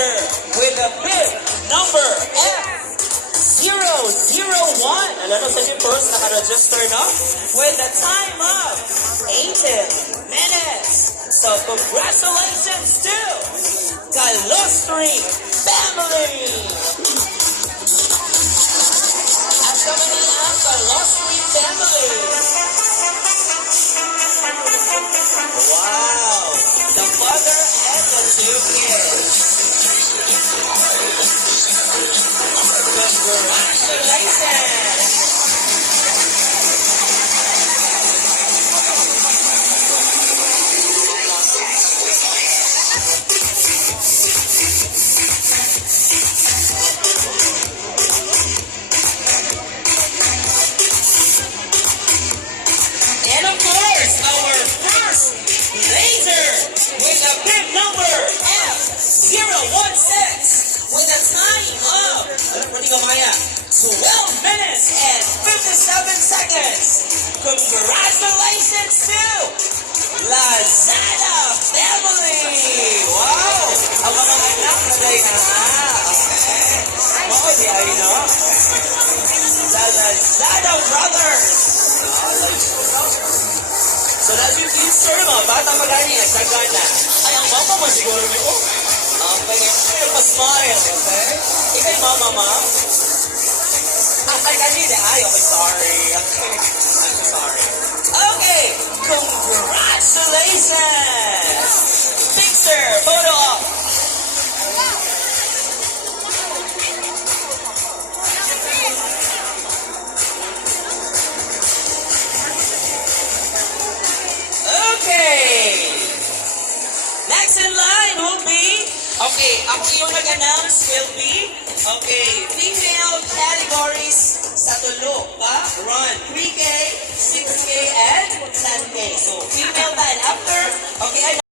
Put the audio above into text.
Laser with the pin number F001. Alam mo sa first naka-register na with the time of 18 minutes. So congratulations to Kalustri family! At kami ang Kalustri family. Wow! The father and the two kids. Congratulations! And of course, our first laser with a pin number F016 with a time of 12 minutes and 57 seconds. Congratulations to Lazada family! Wow! Ang mga anak na dahil na okay. Mga di ay no? The Lazada brothers! So that's yung teacher mo, bata magani na, sagan na. Ay, ang mama mo siguro niyo, okay, pa-smile, okay? Ikay mama, ma'am? Ay, kanina, ay, okay, sorry. Okay, I'm so sorry. Okay, congratulations! Picture, photo op. Okay! Next in line will be, okay, ang iyong nag-announce will be, okay, female categories sa tulo, run 3K, 6K, and 10K. So, female ba and after, okay,